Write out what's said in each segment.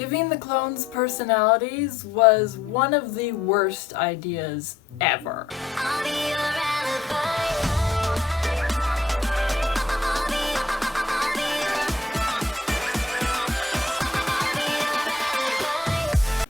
Giving the clones personalities was one of the worst ideas ever.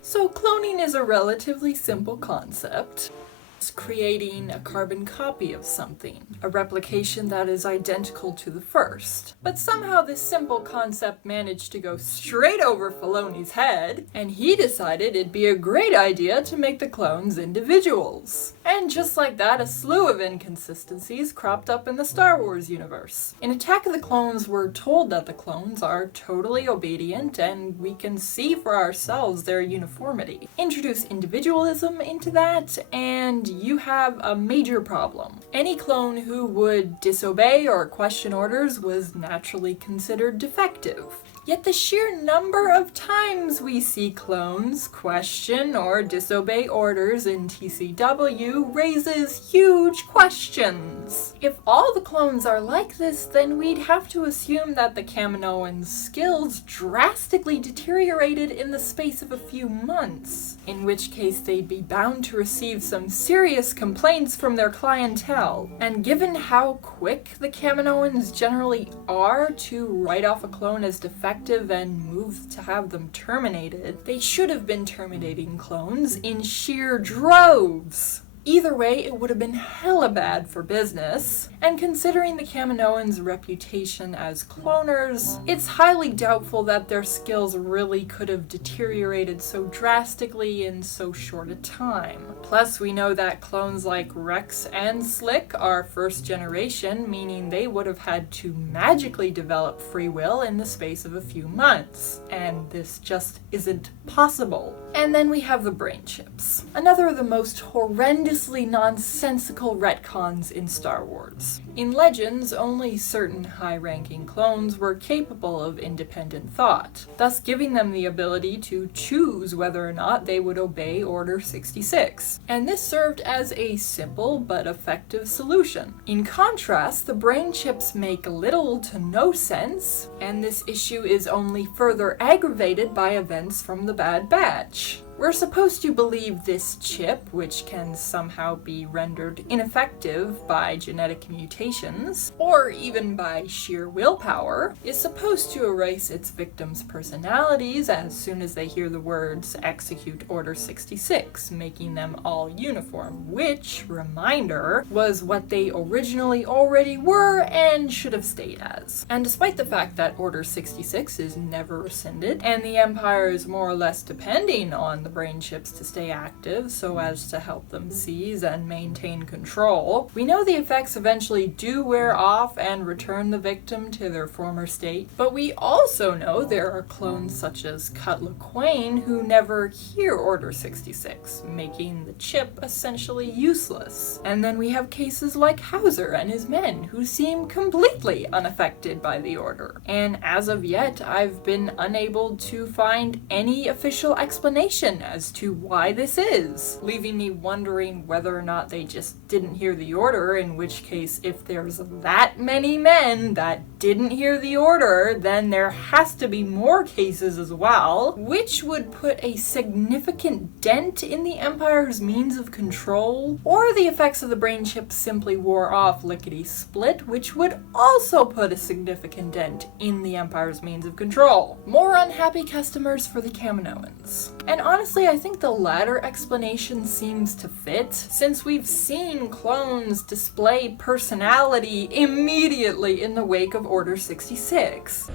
So cloning is a relatively simple concept. It's creating a carbon copy of something, a replication that is identical to the first. But somehow this simple concept managed to go straight over Filoni's head, and he decided it'd be a great idea to make the clones individuals. And just like that, a slew of inconsistencies cropped up in the Star Wars universe. In Attack of the Clones, we're told that the clones are totally obedient, and we can see for ourselves their uniformity. Introduce individualism into that, and you have a major problem. Any clone who would disobey or question orders was naturally considered defective. Yet the sheer number of times we see clones question or disobey orders in TCW raises huge questions. If all the clones are like this, then we'd have to assume that the Kaminoans' skills drastically deteriorated in the space of a few months, in which case they'd be bound to receive some serious complaints from their clientele. And given how quick the Kaminoans generally are to write off a clone as defective and move to have them terminated, they should have been terminating clones in sheer droves. Either way, it would have been hella bad for business, and considering the Kaminoans' reputation as cloners, it's highly doubtful that their skills really could have deteriorated so drastically in so short a time. Plus, we know that clones like Rex and Slick are first generation, meaning they would have had to magically develop free will in the space of a few months, and this just isn't possible. And then we have the brain chips, another of the most horrendously nonsensical retcons in Star Wars. In Legends, only certain high-ranking clones were capable of independent thought, thus giving them the ability to choose whether or not they would obey Order 66. And this served as a simple but effective solution. In contrast, the brain chips make little to no sense, and this issue is only further aggravated by events from the Bad Batch. We're supposed to believe this chip, which can somehow be rendered ineffective by genetic mutations, or even by sheer willpower, is supposed to erase its victims' personalities as soon as they hear the words "Execute Order 66, making them all uniform, which, reminder, was what they originally already were and should have stayed as. And despite the fact that Order 66 is never rescinded, and the Empire is more or less depending on the brain chips to stay active so as to help them seize and maintain control, we know the effects eventually do wear off and return the victim to their former state, but we also know there are clones such as Cutler Quain who never hear Order 66, making the chip essentially useless. And then we have cases like Hauser and his men who seem completely unaffected by the Order. And as of yet, I've been unable to find any official explanation as to why this is, leaving me wondering whether or not they just didn't hear the order, in which case if there's that many men that didn't hear the order, then there has to be more cases as well, which would put a significant dent in the Empire's means of control, or the effects of the brain chip simply wore off lickety-split, which would also put a significant dent in the Empire's means of control. More unhappy customers for the Kaminoans. And honestly, I think the latter explanation seems to fit, since we've seen clones display personality immediately in the wake of Order 66.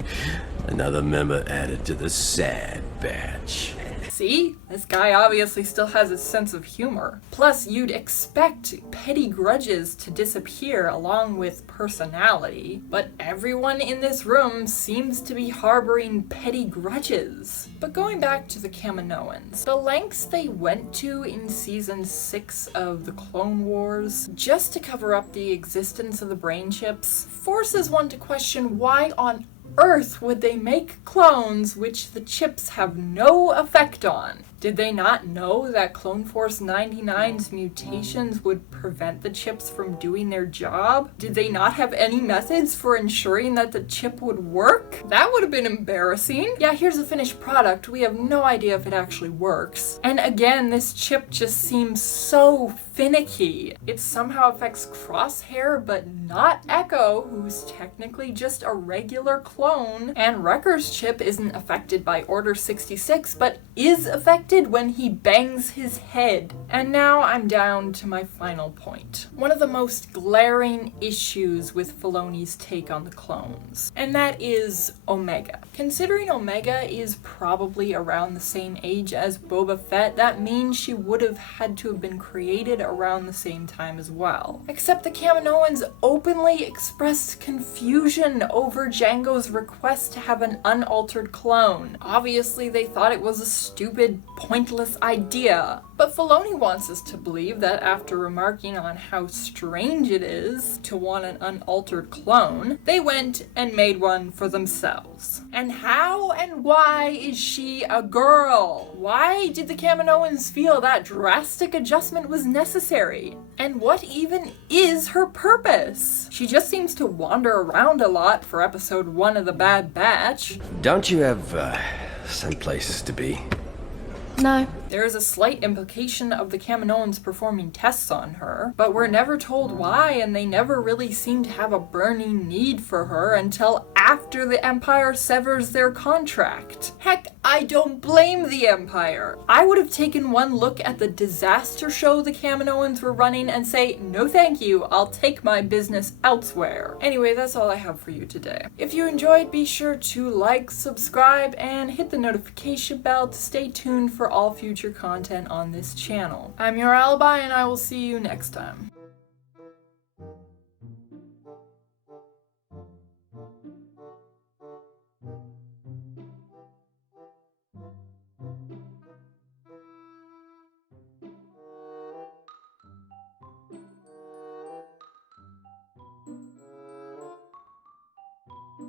Another member added to the sad batch. See? This guy obviously still has a sense of humor. Plus, you'd expect petty grudges to disappear along with personality, but everyone in this room seems to be harboring petty grudges. But going back to the Kaminoans, the lengths they went to in Season 6 of the Clone Wars just to cover up the existence of the brain chips forces one to question why on earth would they make clones which the chips have no effect on? Did they not know that Clone Force 99's mutations would prevent the chips from doing their job? Did they not have any methods for ensuring that the chip would work? That would have been embarrassing. Yeah, here's a finished product. We have no idea if it actually works. And again, this chip just seems so finicky. It somehow affects Crosshair, but not Echo, who's technically just a regular clone. And Wrecker's chip isn't affected by Order 66, but is affected when he bangs his head. And now I'm down to my final point. One of the most glaring issues with Filoni's take on the clones, and that is Omega. Considering Omega is probably around the same age as Boba Fett, that means she would have had to have been created around the same time as well. Except the Kaminoans openly expressed confusion over Jango's request to have an unaltered clone. Obviously, they thought it was a stupid, pointless idea. But Filoni wants us to believe that after remarking on how strange it is to want an unaltered clone, they went and made one for themselves. And how and why is she a girl? Why did the Kaminoans feel that drastic adjustment was necessary? And what even is her purpose? She just seems to wander around a lot for episode 1 of The Bad Batch. Don't you have, some places to be? No. There is a slight implication of the Kaminoans performing tests on her, but we're never told why, and they never really seem to have a burning need for her until after the Empire severs their contract. Heck, I don't blame the Empire. I would have taken one look at the disaster show the Kaminoans were running and say, no thank you, I'll take my business elsewhere. Anyway, that's all I have for you today. If you enjoyed, be sure to like, subscribe, and hit the notification bell to stay tuned for all future content on this channel. I'm your alibi, and I will see you next time.